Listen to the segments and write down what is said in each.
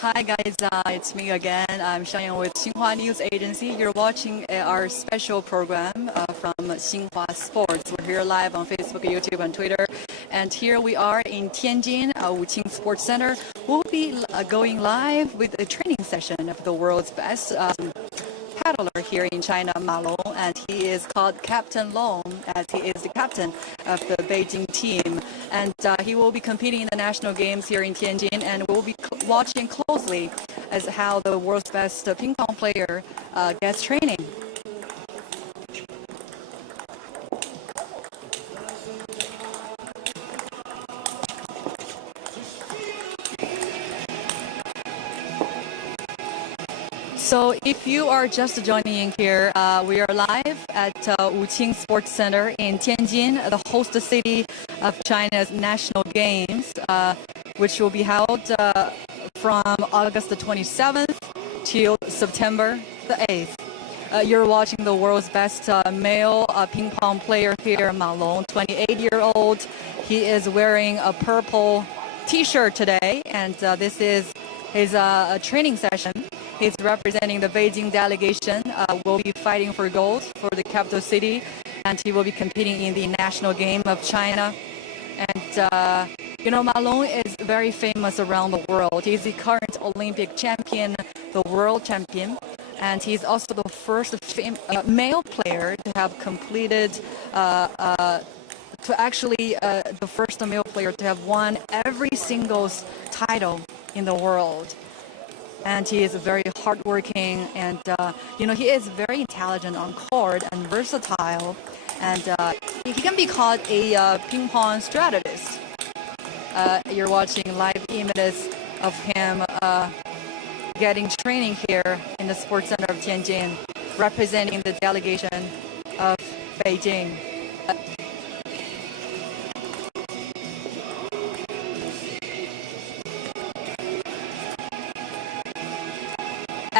Hi guys, it's me again. I'm Xiangyang with Xinhua News Agency. You're watching our special program from Xinhua Sports. We're here live on Facebook, YouTube, and Twitter. And here we are in Tianjin, Wuqing Sports Center. We'll be going live with a training session of the world's best paddler here in China, Ma Long, and he is called Captain Long, as he is the captain of the Beijing team. And he will be competing in the national games here in Tianjin, and we'll be watching closely as how the world's best ping pong player gets training. So if you are just joining in here, we are live at Wuqing Sports Center in Tianjin, the host city of China's national games, which will be held from August the 27th till September the 8th. You're watching the world's best male ping pong player here, Ma Long, 28-year-old. He is wearing a purple T-shirt today, and this is his training session. He's representing the Beijing delegation, will be fighting for gold for the capital city, and he will be competing in the national game of China. And, Ma Long is very famous around the world. He's the current Olympic champion, the world champion, and he's also the first male player to have completed, the first male player to have won every singles title in the world. And he is very hardworking, and he is very intelligent on court and versatile, and he can be called a ping pong strategist. You're watching live images of him getting training here in the Sports Center of Tianjin, representing the delegation of Beijing.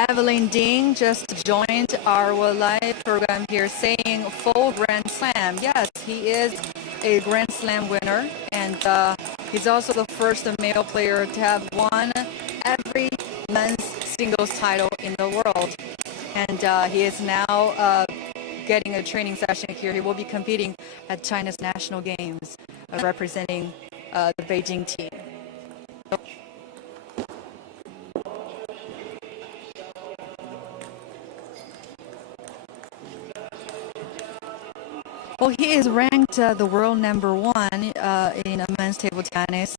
Evelyn Ding just joined our live program here saying full Grand Slam. Yes, he is a Grand Slam winner, and he's also the first male player to have won every men's singles title in the world. And he is now getting a training session here. He will be competing at China's national games, representing the Beijing team. Well, he is ranked the world #1 in men's table tennis,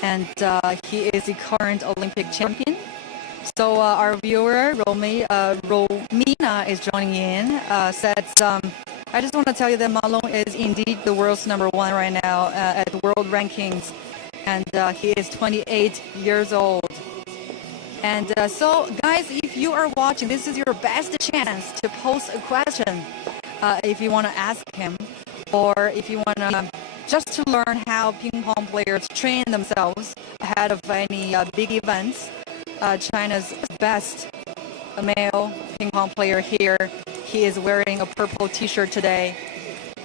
and he is the current Olympic champion. So our viewer, Romina, is joining in, says, I just want to tell you that Ma Long is indeed the world's #1 right now at world rankings, and he is 28 years old. And so, guys, if you are watching, this is your best chance to post a question. If you want to ask him, or if you want to just to learn how ping pong players train themselves ahead of any big events. China's best male ping pong player here, he is wearing a purple T-shirt today.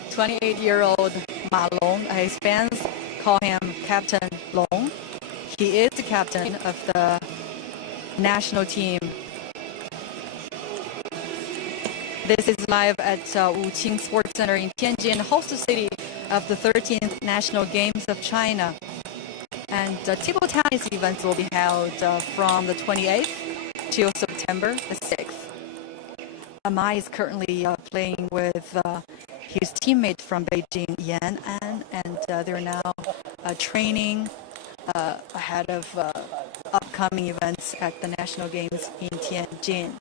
28-year-old Ma Long. His fans call him Captain Long. He is the captain of the national team. This is live at Wuqing Sports Center in Tianjin, host city of the 13th National Games of China. And table tennis events will be held from the 28th till September the 6th. Ma is currently playing with his teammate from Beijing, Yan An, and they're now training ahead of upcoming events at the National Games in Tianjin.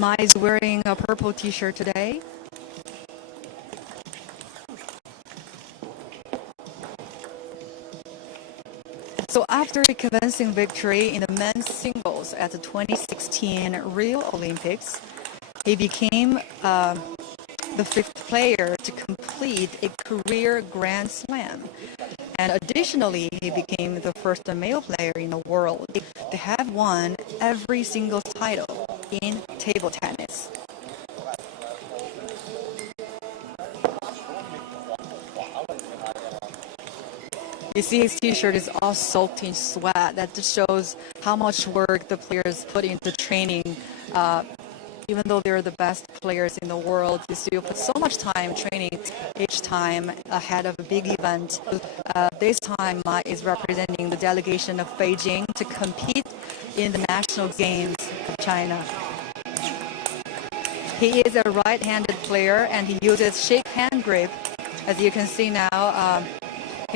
Ma is wearing a purple T-shirt today. So after a convincing victory in the men's singles at the 2016 Rio Olympics, he became the 5th player to complete a career Grand Slam. And additionally, he became the first male player in the world to have won every singles title in table tennis. You see his t-shirt is all soaked in sweat. That just shows how much work the players put into training. Even though they're the best players in the world, you still put so much time training each time ahead of a big event. This time is representing the delegation of Beijing to compete in the national games of China. He is a right-handed player and he uses shake hand grip. As you can see now,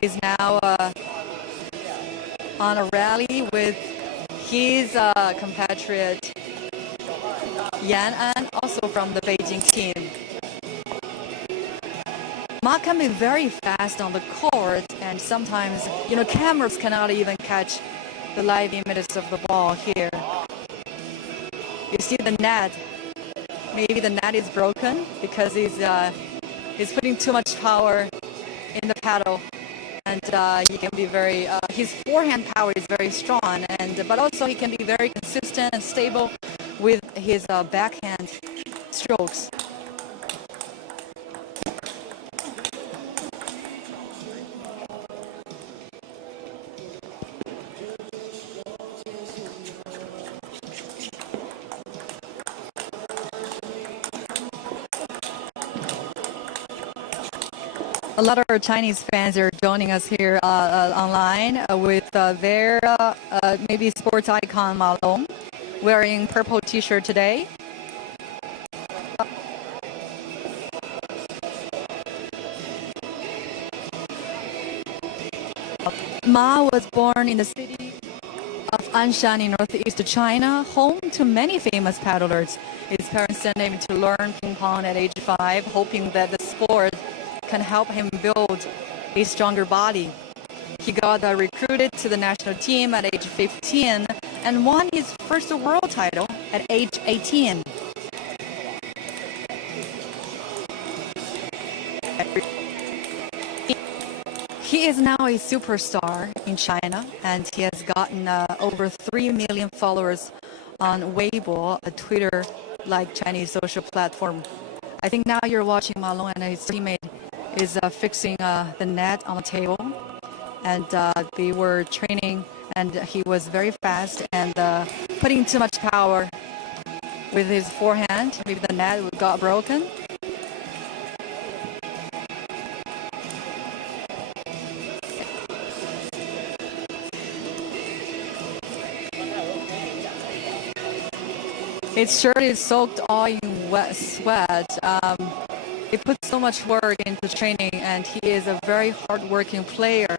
he's now on a rally with his compatriot Yan An, also from the Beijing team. Ma can be very fast on the court, and sometimes, cameras cannot even catch the live images of the ball here. You see the net. Maybe the net is broken because he's putting too much power in the paddle, and he can be very. His forehand power is very strong, but also he can be very consistent and stable with his backhand strokes. A lot of our Chinese fans are joining us here online with their maybe sports icon Ma Long, wearing purple t-shirt today. Ma was born in the city of Anshan in northeast China, home to many famous paddlers. His parents sent him to learn ping pong at age 5, hoping that the sport can help him build a stronger body. He got recruited to the national team at age 15 and won his first world title at age 18. He is now a superstar in China, and he has gotten over 3 million followers on Weibo, a Twitter-like Chinese social platform. I think now you're watching Ma Long and his teammate is fixing the net on the table, and they were training, and he was very fast and putting too much power with his forehand. Maybe the net got broken. His shirt is soaked all in wet sweat. He puts so much work into training, and he is a very hard-working player.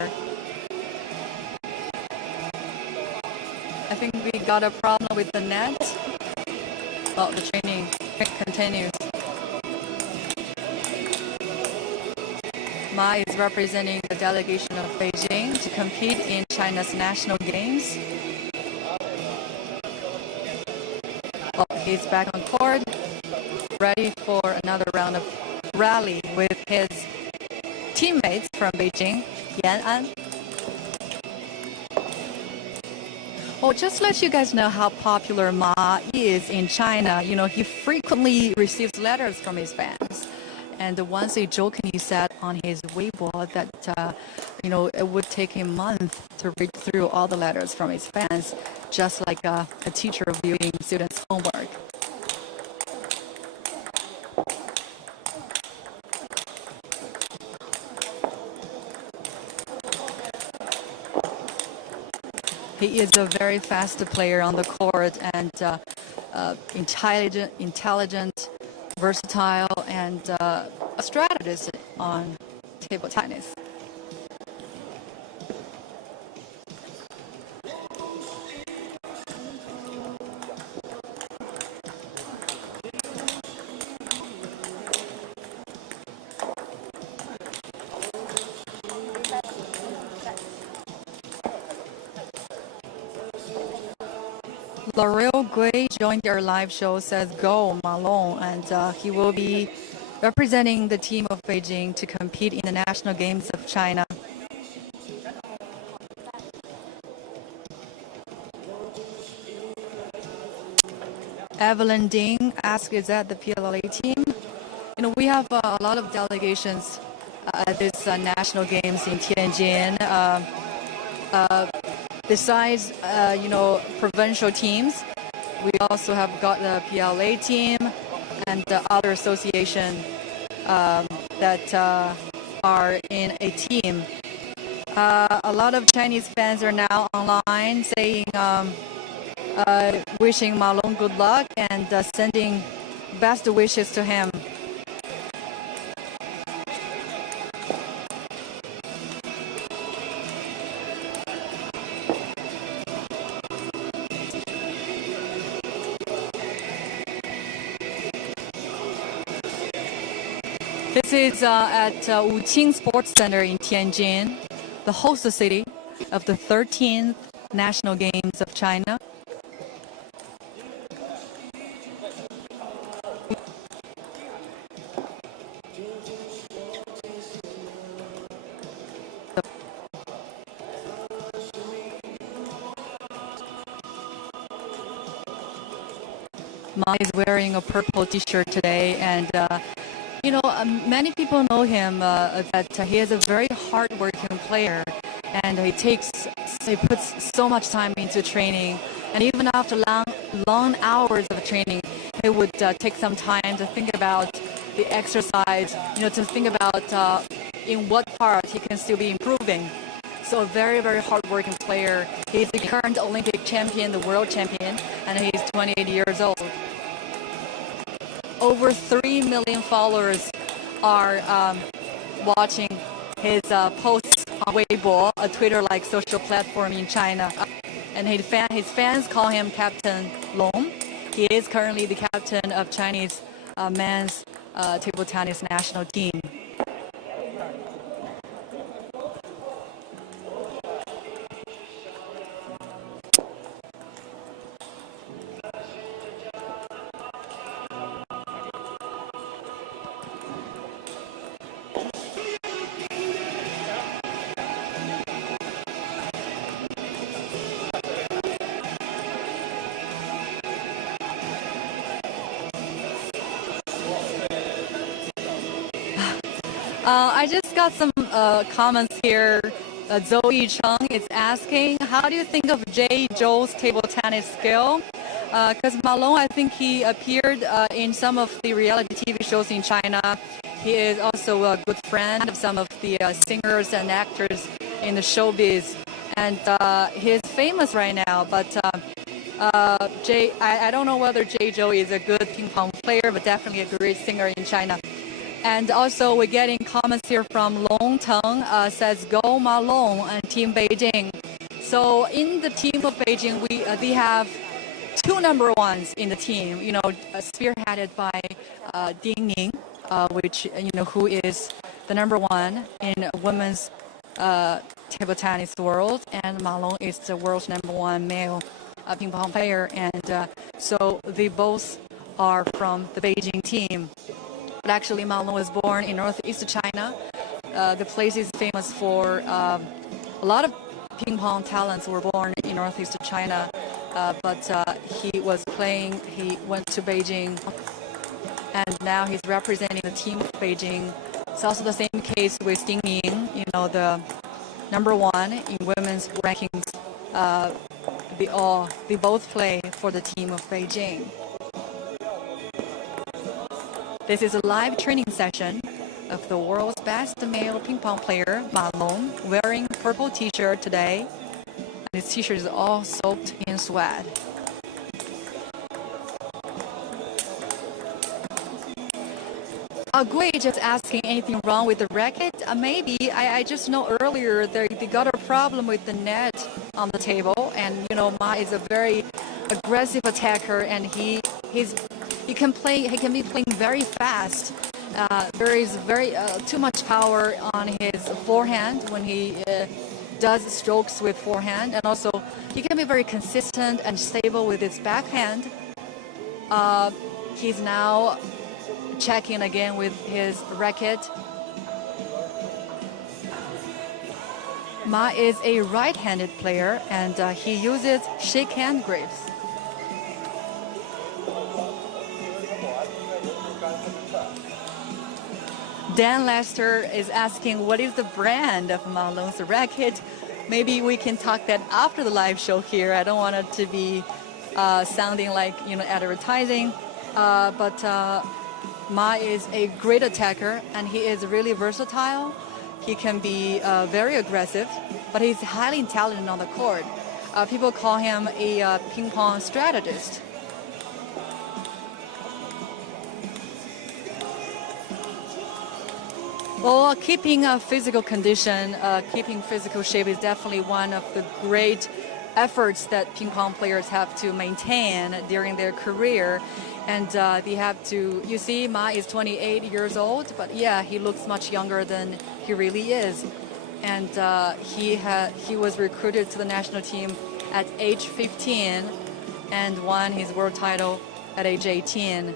I think we got a problem with the net. Well, the training continues. Ma is representing the delegation of Beijing to compete in China's national games. Oh, he's back on court, ready for another round of rally with his teammates from Beijing, Yan An. Well, just to let you guys know how popular Ma is in China, he frequently receives letters from his fans. And once he jokingly said on his Weibo that, it would take him a month to read through all the letters from his fans, just like a teacher reviewing students' homework. He is a very fast player on the court and intelligent, versatile, and a strategist on table tennis. L'Oreal Gui joined our live show, says go Ma Long, and he will be representing the team of Beijing to compete in the national games of China. Evelyn Ding asks, is that the PLA team? We have a lot of delegations at this national games in Tianjin. Besides, provincial teams, we also have got the PLA team and other association that are in a team. A lot of Chinese fans are now online saying, wishing Ma Long good luck and sending best wishes to him. This is at Wuqing Sports Center in Tianjin, the host city of the 13th National Games of China. Ma is wearing a purple t-shirt today, and many people know him that he is a very hard-working player, and he puts so much time into training, and even after long hours of training, he would take some time to think about the exercise, to think about in what part he can still be improving. So a very, very hard-working player. He's the current Olympic champion, the world champion, and he's 28 years old. Over 3 million followers are watching his posts on Weibo, a Twitter-like social platform in China. And his fans call him Captain Long. He is currently the captain of Chinese men's table tennis national team. I just got some comments here. Zoe Chung is asking, how do you think of Jay Zhou's table tennis skill? Because Ma Long, I think he appeared in some of the reality TV shows in China. He is also a good friend of some of the singers and actors in the showbiz. And he's famous right now, but I don't know whether Jay Zhou is a good ping pong player, but definitely a great singer in China. And also, we're getting comments here from Long Teng, says, go Ma Long and Team Beijing. So in the team of Beijing, they have two number ones in the team, spearheaded by Ding Ning, who is the number one in women's table tennis world, and Ma Long is the world's number one male ping pong player. And so they both are from the Beijing team. But actually, Ma Long was born in northeast China. The place is famous for a lot of ping pong talents were born in northeast China. But he went to Beijing, and now he's representing the team of Beijing. It's also the same case with Ding Ning, the number one in women's rankings. They both play for the team of Beijing. This is a live training session of the world's best male ping pong player, Ma Long, wearing purple t-shirt today. And his t-shirt is all soaked in sweat. Gui just asking anything wrong with the racket? Maybe. I just know earlier they got a problem with the net on the table, and Ma is a very aggressive attacker, and he can be playing very fast. There is too much power on his forehand when he does strokes with forehand, and also he can be very consistent and stable with his backhand. He's now checking again with his racket. Ma is a right-handed player, and he uses shake hand grips. Dan Lester is asking, what is the brand of Malong's racket? Maybe we can talk that after the live show here. I don't want it to be sounding like, advertising. But Ma is a great attacker, and he is really versatile. He can be very aggressive, but he's highly talented on the court. People call him a ping pong strategist. Well, keeping a physical condition, keeping physical shape is definitely one of the great efforts that ping pong players have to maintain during their career. And they have to, you see, Ma is 28 years old, but yeah, he looks much younger than he really is. And he was recruited to the national team at age 15 and won his world title at age 18.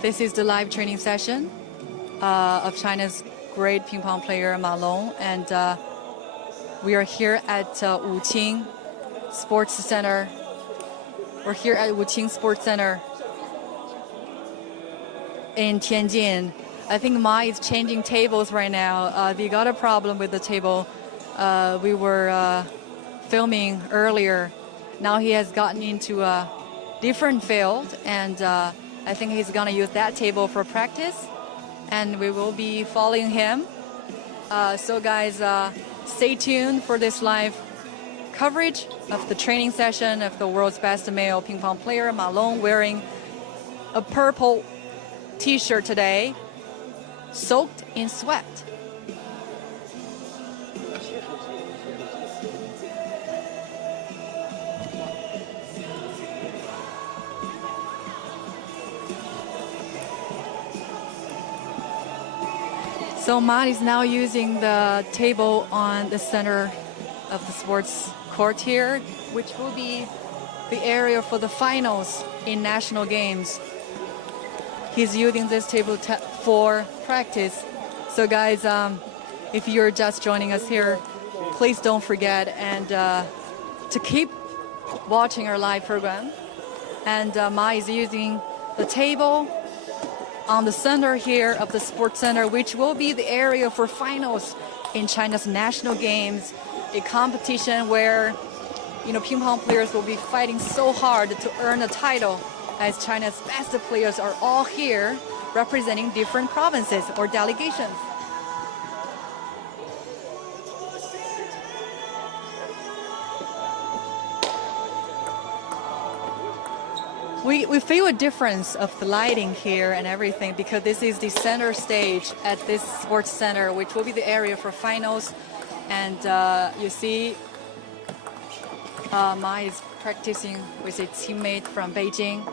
This is the live training session of China's great ping pong player Ma Long, and we are here at Wuqing Sports Center. We're here at Wuqing Sports Center in Tianjin. I think Ma is changing tables right now. They got a problem with the table. We were filming earlier. Now he has gotten into a different field, and I think he's gonna use that table for practice, and we will be following him. So guys, stay tuned for this live coverage of the training session of the world's best male ping pong player, Ma Long, wearing a purple t-shirt today, soaked in sweat. So Ma is now using the table on the center of the sports court here, which will be the area for the finals in national games. He's using this table for practice. So guys, if you're just joining us here, please don't forget and to keep watching our live program. And Ma is using the table on the center here of the sports center, which will be the area for finals in China's national games, a competition where ping pong players will be fighting so hard to earn a title, as China's best players are all here representing different provinces or delegations. We feel a difference of the lighting here and everything, because this is the center stage at this sports center, which will be the area for finals. And you see Ma is practicing with a teammate from Beijing.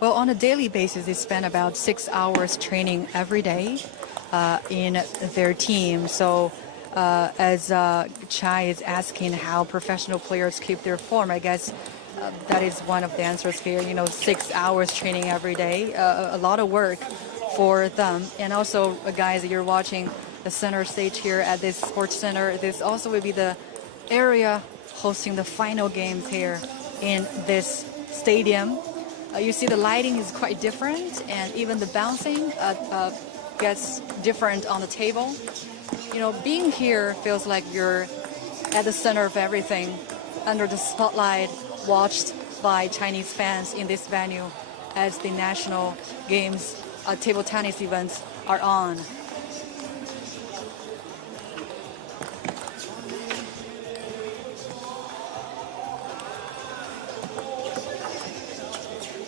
Well, on a daily basis, they spend about 6 hours training every day in their team. So as Chai is asking how professional players keep their form, I guess that is one of the answers here. 6 hours training every day, a lot of work for them. And also, guys, you're watching the center stage here at this sports center. This also will be the area hosting the final games here in this stadium. You see the lighting is quite different, and even the bouncing gets different on the table. Being here feels like you're at the center of everything, under the spotlight, watched by Chinese fans in this venue as the national games, table tennis events are on.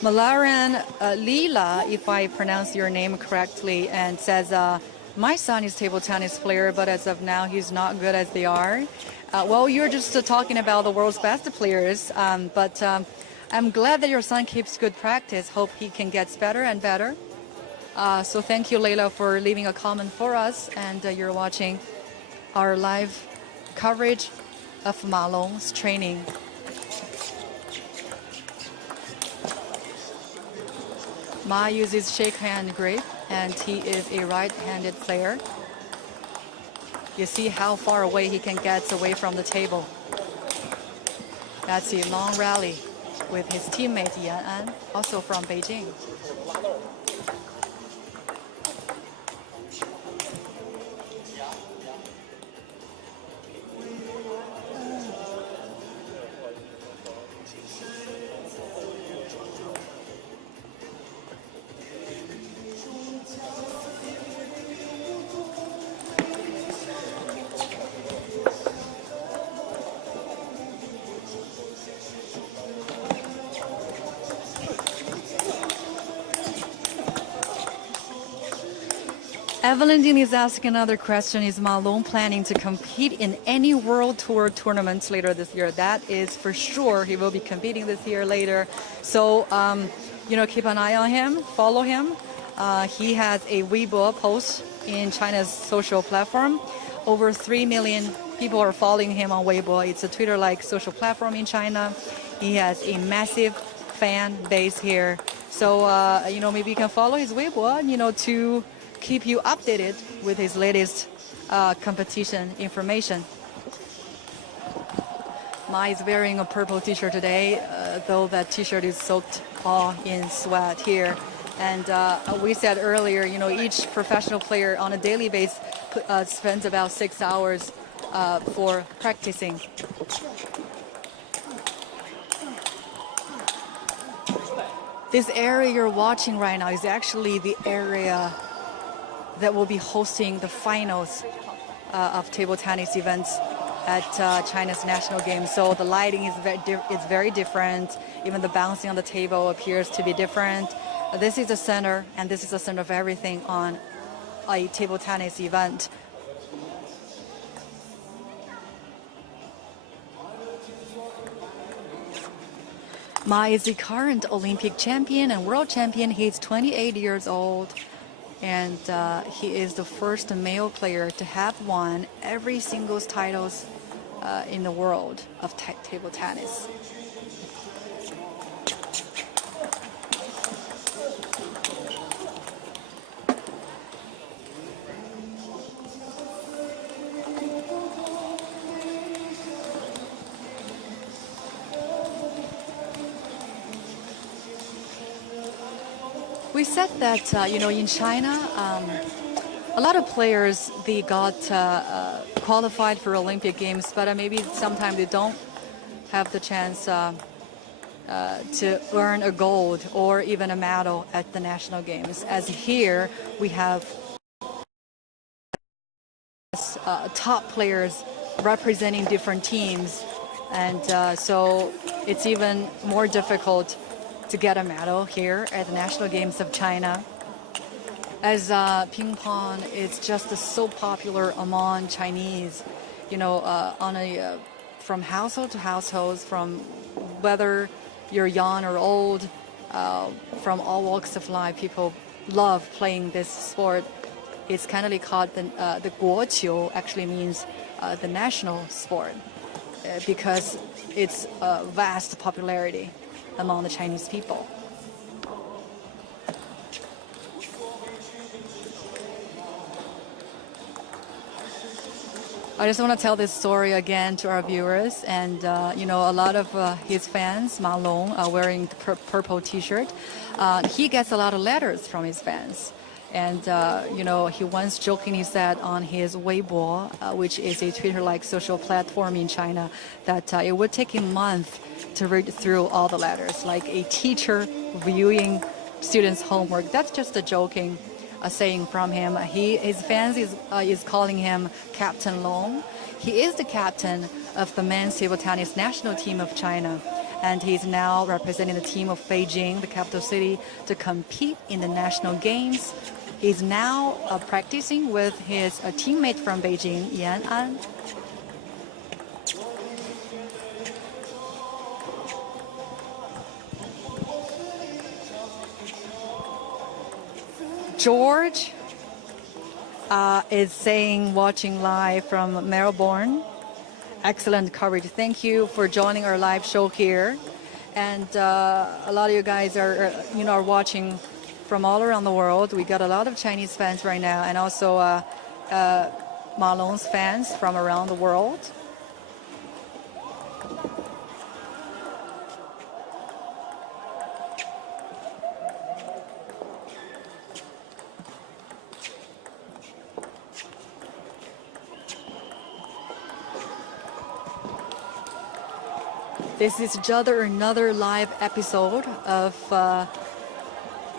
Malaran Leela, if I pronounce your name correctly, and says, my son is table tennis player, but as of now, he's not good as they are. Well, you're just talking about the world's best players, but I'm glad that your son keeps good practice. Hope he can get better and better. So thank you, Leila, for leaving a comment for us, and you're watching our live coverage of Ma Long's training. Ma uses shake hand grip, and he is a right-handed player. You see how far away he can get away from the table. That's a long rally with his teammate Yan An, also from Beijing. Evelyn Dean is asking another question. Is Ma Long planning to compete in any World Tour tournaments later this year? That is for sure. He will be competing this year later. So, keep an eye on him, follow him. He has a Weibo post in China's social platform. Over 3 million people are following him on Weibo. It's a Twitter-like social platform in China. He has a massive fan base here. So, maybe you can follow his Weibo, to keep you updated with his latest competition information. Ma is wearing a purple t-shirt today, though that t-shirt is soaked all in sweat here. And we said earlier, each professional player on a daily basis spends about 6 hours for practicing. This area you're watching right now is actually the area that will be hosting the finals of table tennis events at China's national games. So the lighting is very different. Even the bouncing on the table appears to be different. This is the center, and this is the center of everything on a table tennis event. Ma is the current Olympic champion and world champion. He's 28 years old. And he is the first male player to have won every singles titles in the world of table tennis. We said that, in China, a lot of players, they got qualified for Olympic Games, but maybe sometimes they don't have the chance to earn a gold or even a medal at the national games. As here, we have top players representing different teams, and so it's even more difficult to get a medal here at the National Games of China. As ping pong is just so popular among Chinese, from household to household, from whether you're young or old, from all walks of life, people love playing this sport. It's kind of called the guoqiu, actually means the national sport, because it's a vast popularity among the Chinese people. I just want to tell this story again to our viewers, and a lot of his fans, Ma Long, are wearing the purple T-shirt. He gets a lot of letters from his fans, and he once jokingly said on his Weibo, which is a Twitter-like social platform in China, that it would take him months to read through all the letters, like a teacher viewing students' homework. That's just a joking saying from him. His fans is calling him Captain Long. He is the captain of the men's table tennis national team of China, and he's now representing the team of Beijing, the capital city, to compete in the national games. He's now practicing with his teammate from Beijing, Yan An. George is saying, watching live from Melbourne. Excellent coverage. Thank you for joining our live show here. And a lot of you guys are watching from all around the world. We got a lot of Chinese fans right now, and also Ma Long's fans from around the world. This is another live episode of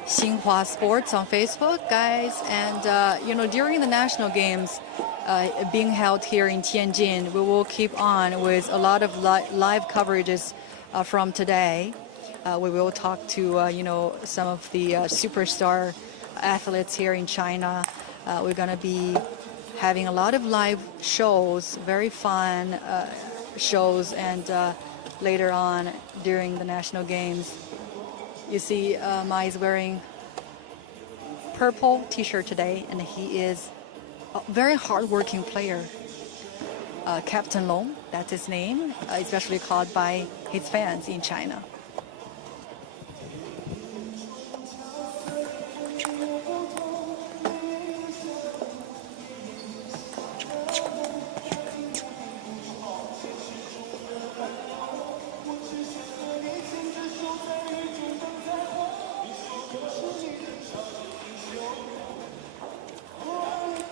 Xinhua Sports on Facebook, guys. And during the national games being held here in Tianjin, we will keep on with a lot of live coverages from today. We will talk to some of the superstar athletes here in China. We're gonna be having a lot of live shows, very fun shows, and later on during the national games. You see Ma is wearing purple t-shirt today, and he is a very hard-working player. Captain Long, that's his name, especially called by his fans in China.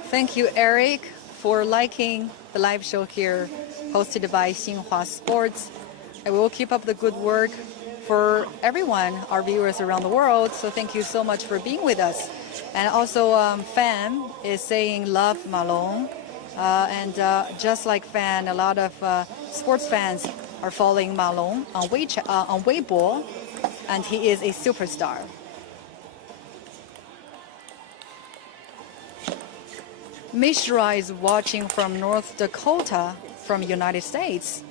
Thank you, Eric, for liking the live show here, hosted by Xinhua Sports. I will keep up the good work for everyone, our viewers around the world. So thank you so much for being with us. And also, Fan is saying love Ma Long. And just like Fan, a lot of sports fans are following Ma Long on Weibo, and he is a superstar. Mishra is watching from North Dakota, from United States.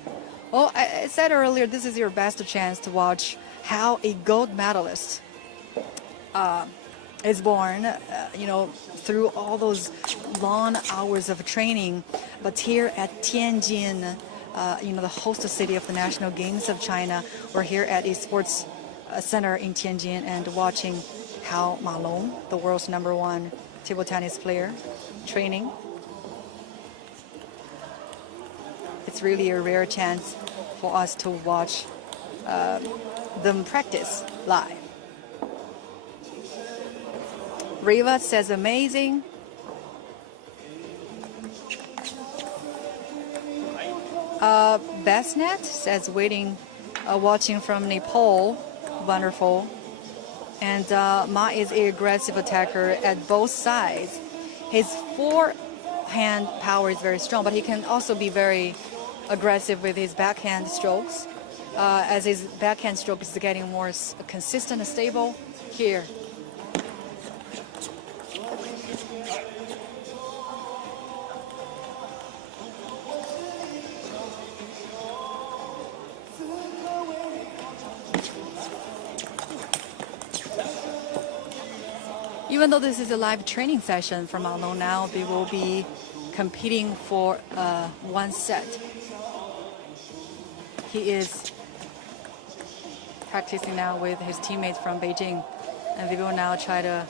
Well, I said earlier, this is your best chance to watch how a gold medalist is born, through all those long hours of training. But here at Tianjin, the host city of the National Games of China, we're here at a sports center in Tianjin and watching how Ma Long, the world's #1 table tennis player, training. It's really a rare chance for us to watch them practice live. Riva says amazing. Bestnet says watching from Nepal, wonderful. And Ma is an aggressive attacker at both sides. His forehand power is very strong, but he can also be very aggressive with his backhand strokes. As his backhand stroke is getting more consistent and stable here. Even though this is a live training session from Ma Long now, they will be competing for one set. He is practicing now with his teammates from Beijing, and we will now try to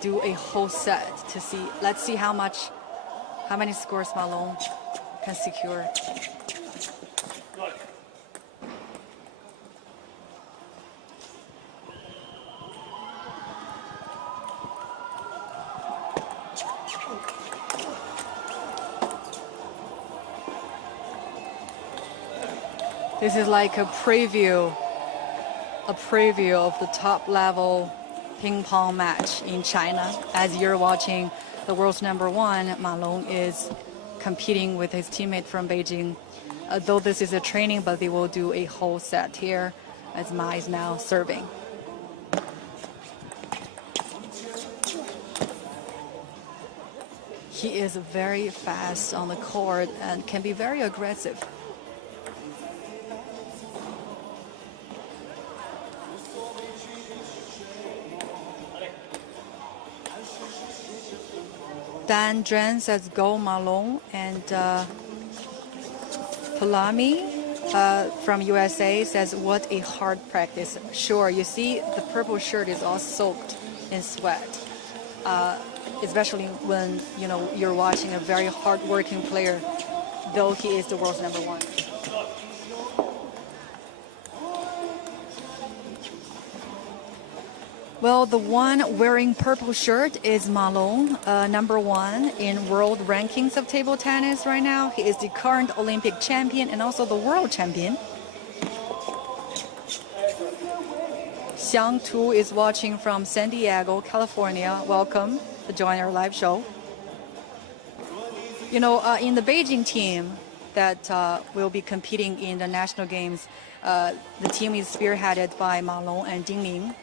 do a whole set to see. Let's see how many scores Ma Long can secure. This is like a preview a preview of the top level ping pong match in China. As you're watching, the world's #1, Ma Long, is competing with his teammate from Beijing. Though this is a training, but they will do a whole set here as Ma is now serving. He is very fast on the court and can be very aggressive. Dan Zhen says go Ma Long, and Palami from USA says what a hard practice. Sure, you see the purple shirt is all soaked in sweat, especially when you're watching a very hard-working player, though he is the world's #1. Well, the one wearing purple shirt is Ma Long, #1 in world rankings of table tennis right now. He is the current Olympic champion and also the world champion. Xiang Tu is watching from San Diego, California. Welcome to join our live show. In the Beijing team that will be competing in the national games, the team is spearheaded by Ma Long and Ding Ling.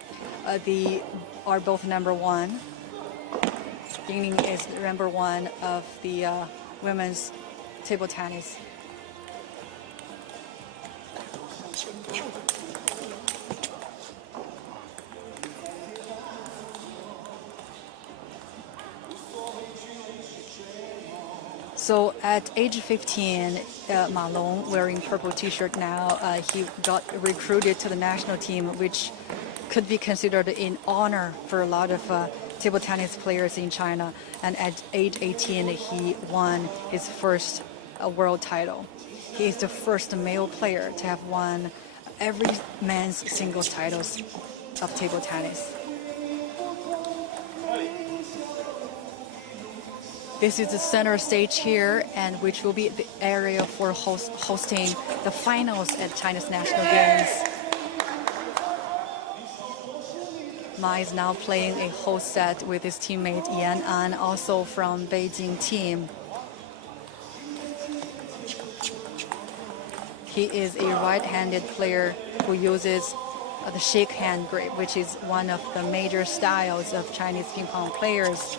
They are both #1. Ding Ling is #1 of the women's table tennis. So at age 15, Ma Long, wearing purple t-shirt now, he got recruited to the national team, which could be considered an honor for a lot of table tennis players in China. And at age 18, he won his first world title. He is the first male player to have won every men's singles titles of table tennis. This is the center stage here, and which will be the area for hosting the finals at China's national games. Ma is now playing a whole set with his teammate Yan An, also from Beijing team. He is a right-handed player who uses the shake hand grip, which is one of the major styles of Chinese ping pong players.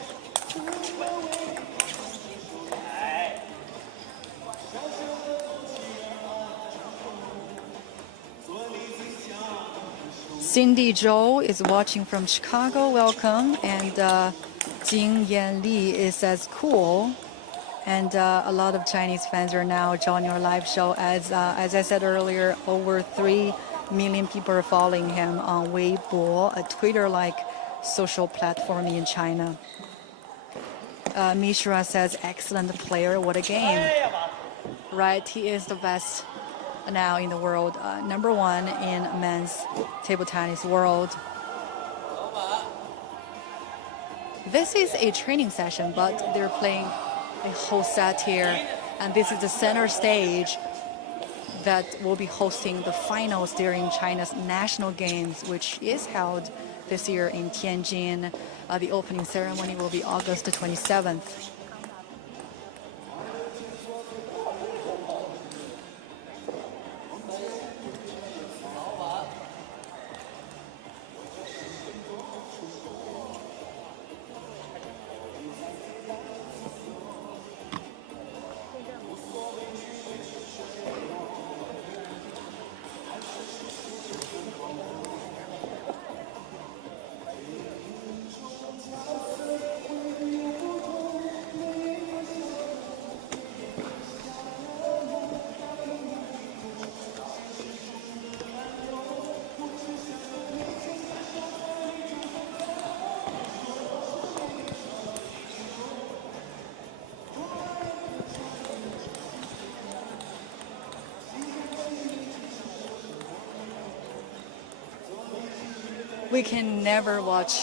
Cindy Zhou is watching from Chicago. Welcome. And Jing Yan Li says cool. And a lot of Chinese fans are now joining our live show. As I said earlier, over 3 million people are following him on Weibo, a Twitter-like social platform in China. Mishra says, excellent player, what a game. Right, he is the best now in the world, #1 in men's table tennis world. This is a training session, but they're playing a whole set here, and this is the center stage that will be hosting the finals during China's national games, which is held this year in Tianjin. The opening ceremony will be August 27th. We can never watch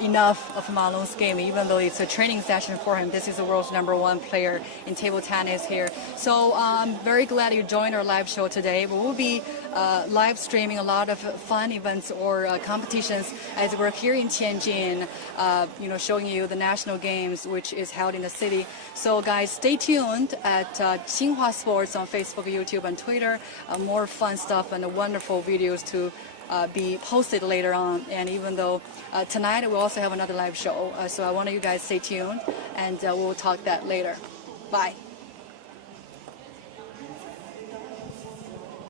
enough of Ma Long's game, even though it's a training session for him. This is the world's #1 player in table tennis here. So I'm very glad you joined our live show today. We will be live streaming a lot of fun events or competitions as we're here in Tianjin, showing you the national games which is held in the city. So guys, stay tuned at Xinhua Sports on Facebook, YouTube, and Twitter. More fun stuff and wonderful videos to be posted later on. And even though tonight we'll also have another live show, so I want you guys stay tuned, and we'll talk that later. Bye.